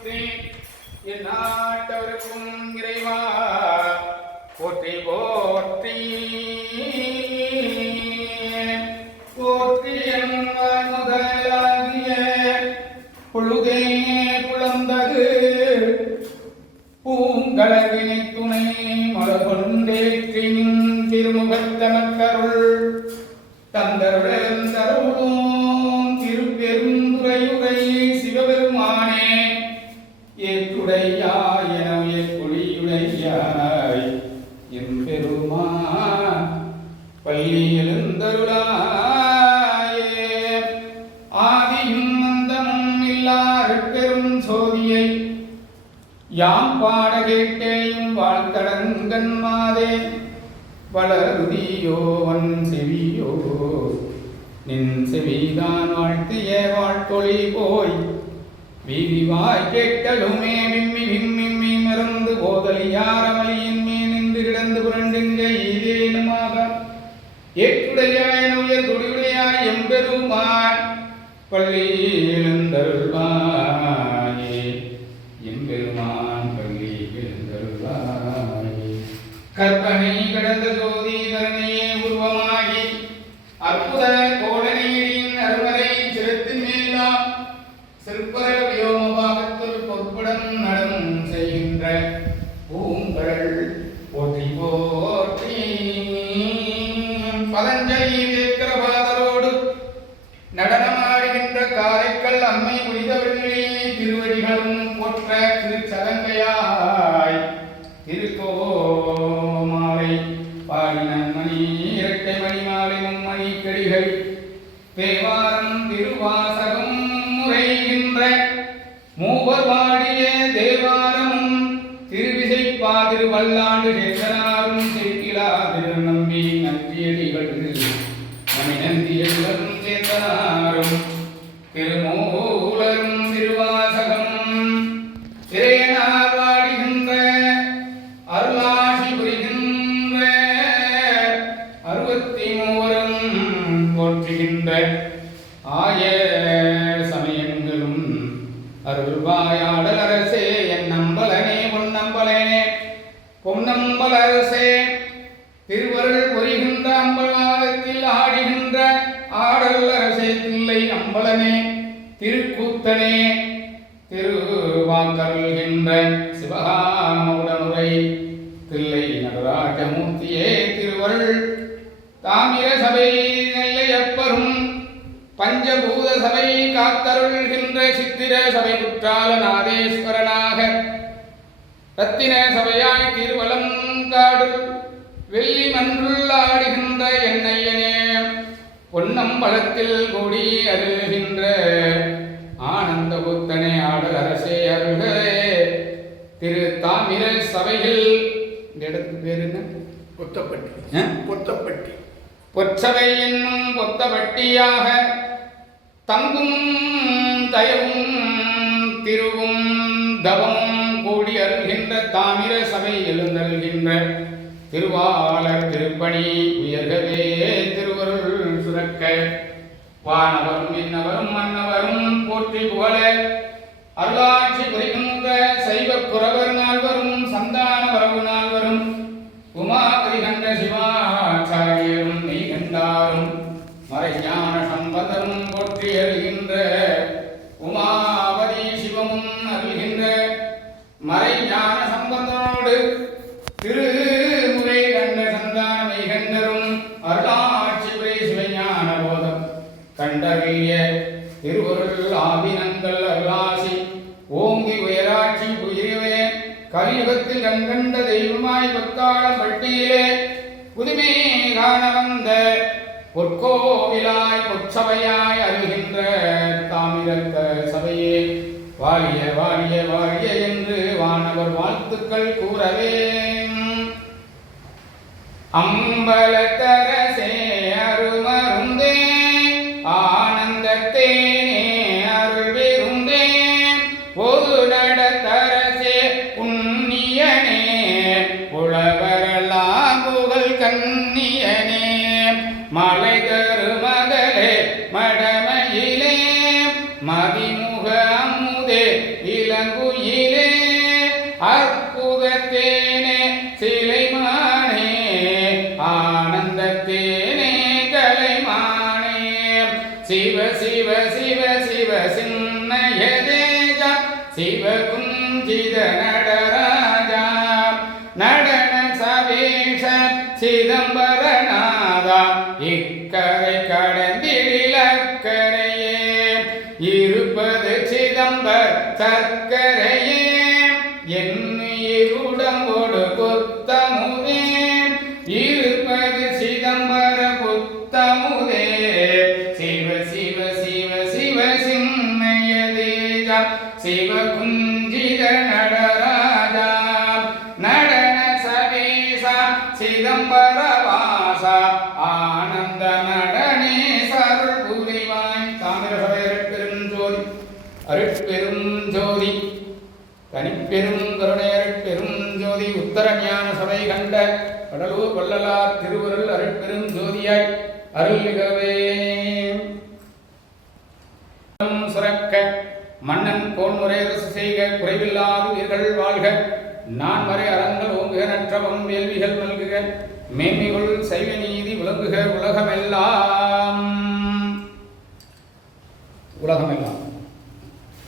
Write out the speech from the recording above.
போற்றி என் நாட்டவருக்கும் இறைவா போற்றி போற்றி போற்றி என்பார் முதலாகிய பொழுதே புலந்தது பூங்கலவினை துணை மலகொண்டேற்றின் திருமுகத்தமக்கருள் தந்தருடன் தருளும் திருப்பெருந்துரையுரை சிவபெருமானே ஏற்றுடையாய் என ஏற்குழியுடையாய் எம்பெருமான் பள்ளி எழுந்தருளாயே ஆதியும் அந்தமும் இல்லாருட்பெரும் சோதியை யாம் பாட கேட்டேயும் வாழ்த்தடங்கன் மாதே வளருதியோ வன் செவியோ நின் செவிதான் வாழ்த்திய வாழ்த்தொழி போய் வீதிவாய் கேட்டலுமே விம்மி விம்மி மறந்து போதலியாரமலியின் மீன் நின்று கிடந்து புரண்டுங்க ஏதேனுமாக ஏற்றுடையாய் உயர் துடியுடையாய் எம்பெருமான் பள்ளி எழுந்தருள்வாயே எம்பெருமான் பள்ளி எழுந்தருள்வாயே கற்பனை கடந்த ஜோதி கருணையே உருவமாகி அற்புத கோடநீரின் அருமறை சிரத்தின் மேலாம் சிற்பர வியோமபாகத்தில் பொற்புடன் நடம் செய்கின்ற பூங்கடல் போற்றி போற்றி பதஞ்சலி தேக்கரபாதரோடு நடனமாடுகின்ற காரைக்கல் அம்மை புனிதவெள்ளி திருவடிகளும் போற்ற திருச்சலங்கையாய் திருக்கோமாலை பாடின மணி இரட்டை மணி மாலை மும்மணி கடிகள் தேவாரம் திருவாசகம் முறைகின்ற மூவர் பாடிய தேவாரமும் திருவிசைப்பா திருவல்லாண்டு சேசனாரும் செக்கிலா திருநம்பி நந்தியடிகள் நந்தியடிகளும் சேந்தனாரும் திருமூலரும் திருவாசகம் திரையனார் வாடுகின்ற அருளாசி புரிகின்ற 63 போற்றுகின்ற ஆய சமயங்களும் அருள்வாயாடல் அரசே என் நம்பலனே பொன்னம்பலனே பொன்னம்பல அரசே திருவருள் பொறிகின்ற அம்பலத்தில் ஆடுகின்ற ஆடல் அரசே தில்லை அம்பலனே திருக்கூத்தனே திருவாக்கருள்கின்ற சிவகாமவுடனுரை தில்லை நடராஜமூர்த்தியே திருவருள் தாமிர சபை நெல்லையப்பரும் பஞ்சபூத சபை காத்தருள்கின்ற சித்திர சபை குற்றால நாதேஸ்வரனாக ரத்தின சபையாய் திருவலம் காடு வெள்ளி மன்றுள் ஆடுகின்ற எண்ணெய்யனே பொன்னம்பலத்தில் கூடி அருள்கின்ற ஆனந்த புத்தனே ஆடல் அரசே அருள்களே திரு தாமிர சபையில் இந்த இடத்துக்கு பேர் என்ன? பொத்தப்பட்டி. பொத்தப்பட்டி பொற்சபை என்னும் பொத்தப்பட்டியாக தங்கும் தயவும் திருவும் தவமும் கூடி அருள்கின்ற தாமிர சபை எழுந்தருள்கின்ற திருவாளர் திருப்பணி உயர்கவே திருவருள் சுரக்க வானவரும் இன்னவரும் மன்னவரும் போற்றி புகழ அருளாட்சி புரிகின்ற சைவ குறவர் நால்வரும் சந்தான வரவு நால்வரும் உமாபதி கண்ட சிவாச்சாரியரும் நெய் கண்டாரும் மறைஞான சம்பந்தரும் போற்றி அருகின்ற உமாபதி சிவமும் அருகின்ற மறைஞான சம்பந்தனோடு திருமுறை கண்ட சந்தான மெய்கண்டரும் அருளாட்சி புரை சிவஞான போதம் கண்டறிய திருவருள் ஆதினங்கள் அருளாசி ஓங்கி உயராட்சி உயிரவே கலியுகத்தில் கண்கண்ட தெய்வமாய் பத்தாளம் பட்டியிலே புதுமை காண வந்த பொற்கோவிலாய் பொற்சபையாய் அருகின்ற தாமிரத்த சபையே வாழிய வாழிய வாழிய என்று வானவர் வாழ்த்துக்கள் கூறவே அம்பலத்தரசே அருமருந்தே ஆனந்தத்தேனே அருள் விருந்தே பொது நடத்தரசே புண்ணியனே உளவரலாம் புகழ் கண்ணியனே மலை தருமகளே மடமையிலே மதிமுக அமுதே இளங்குயிலே அற்புதத்தேனே சிலைமானே ஆனந்தத்தேனே கலைமானே சிவ சிவ சிவ சிவ சின்னய தேஜா சிவ குஞ்சித நடராஜா நடன சவேஷ சிதம்பரநாதா இக்கரை கடந்திலக்கரையே இருப்பது சிதம்பர் சர்க்கரையே என்னுயிருடம்போடு புத்தமுதே இருப்பது சிதம்பர புத்தமுதே சிவ சிவ சிவ சிவ சின்மய தேஜா சிவ குஞ்சித நடராஜா நடன சவேசா சிதம்பர வாசா ஆனந்த நடனே சருள் புரிவாய் தாமிர சபை அருட்பெரும் ஜோதி தனிப்பெரும் கருணை அருட்பெரும் ஜோதி உத்தர ஞான சபை கண்ட கடலூர் வள்ளலார் திருவருள் அருட்பெரும் ஜோதியாய் அருள்கவே சுரக்க மன்னன் கோன்முறை அரசு செய்க குறைவில்லாத உயிர்கள் வாழ்க நான் மறை அறங்கள் ஓங்குக நற்றவம் வேள்விகள் நல்குக மேன்மைகள் சைவ நீதி விளங்குக உலகமெல்லாம்